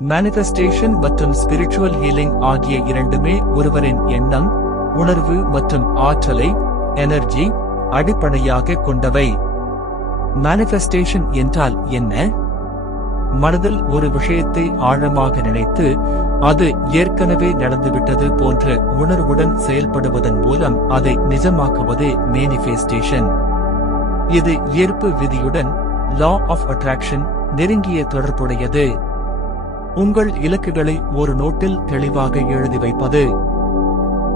Manifestation மற்றும் spiritual healing ஆகிய இரண்டுமே ஒருவரின் எண்ணம், உணர்வு மற்றும் ஆற்றலை எனர்ஜி அடிப்படையாக கொண்டவை. மேனிஃபெஸ்டேஷன் என்றால் என்ன? மனதில் ஒரு விஷயத்தை ஆழமாக நினைத்து அது ஏற்கனவே நடந்துவிட்டது போன்ற உணர்வுடன் செயல்படுவதன் மூலம் அதை நிஜமாக்குவதே மேனிஃபெஸ்டேஷன். இது ஈர்ப்பு விதியுடன் லா ஆஃப் அட்ராக்ஷன் நெருங்கிய தொடர்புடையது. உங்கள் இலக்குகளை ஒரு நோட்டில் தெளிவாக எழுதி வைப்பது.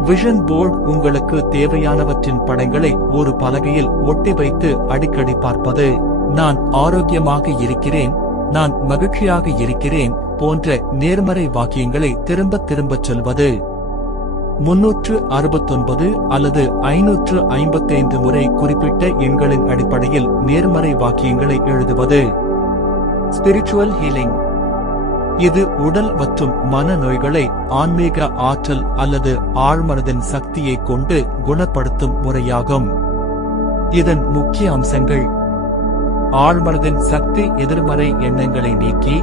விஷன் போர்டு உங்களுக்கு தேவையானவற்றின் படங்களை ஒரு பலகையில் ஒட்டி வைத்து அடிக்கடி பார்ப்பது. நான் ஆரோக்கியமாக இருக்கிறேன், நான் மகிழ்ச்சியாக இருக்கிறேன் போன்ற நேர்மறை வாக்கியங்களை திரும்ப திரும்பச் சொல்வது. 369 அல்லது 555 முறை குறிப்பிட்ட எண்களின் அடிப்படையில் நேர்மறை வாக்கியங்களை எழுதுவது. ஸ்பிரிச்சுவல் ஹீலிங் இது உடல் மற்றும் மன நோய்களை ஆன்மீக ஆற்றல் அல்லது ஆழ்மனதின் சக்தியை கொண்டு குணப்படுத்தும் முறையாகும். இதன் முக்கிய அம்சங்கள்: ஆழ்மனதின் சக்தி எதிர்மறை எண்ணங்களை நீக்கி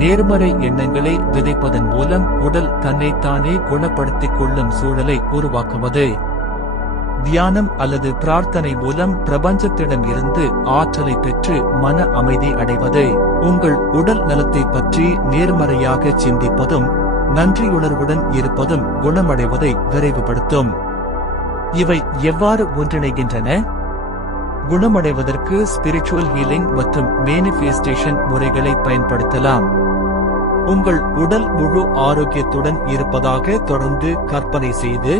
நேர்மறை எண்ணங்களை விதைப்பதன் மூலம் உடல் தன்னைத்தானே குணப்படுத்திக் கொள்ளும் சூழலை உருவாக்குவது. தியானம் அல்லது பிரார்த்தனை மூலம் பிரபஞ்சத்திடம் இருந்து ஆற்றலை பெற்று மன அமைதி அடைவது. உங்கள் உடல் நலத்தை பற்றி நேர்மறையாக சிந்திப்பதும் நன்றியுணர்வுடன் இருப்பதும் குணமடைவதை விரைவுபடுத்தும். இவை எவ்வாறு ஒன்றிணைகின்றன? குணமடைவதற்கு ஸ்பிரிச்சுவல் ஹீலிங் மற்றும் மேனிஃபெஸ்டேஷன் முறைகளை பயன்படுத்தலாம். உங்கள் உடல் முழு ஆரோக்கியத்துடன் இருப்பதாக தொடர்ந்து கற்பனை செய்து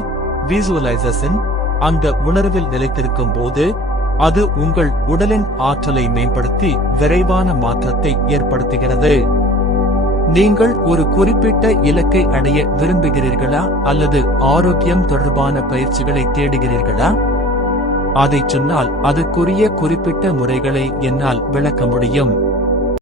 விசுவலைசேஷன் அந்த உணர்வில் நிலைத்திருக்கும் போது அது உங்கள் உடலின் ஆற்றலை மேம்படுத்தி விரைவான மாற்றத்தை ஏற்படுத்துகிறது. நீங்கள் ஒரு குறிப்பிட்ட இலக்கை அடைய விரும்புகிறீர்களா அல்லது ஆரோக்கியம் தொடர்பான பயிற்சிகளை தேடுகிறீர்களா? அதைச் சொன்னால் அதுக்குரிய குறிப்பிட்ட முறைகளை என்னால் விளக்க முடியும்.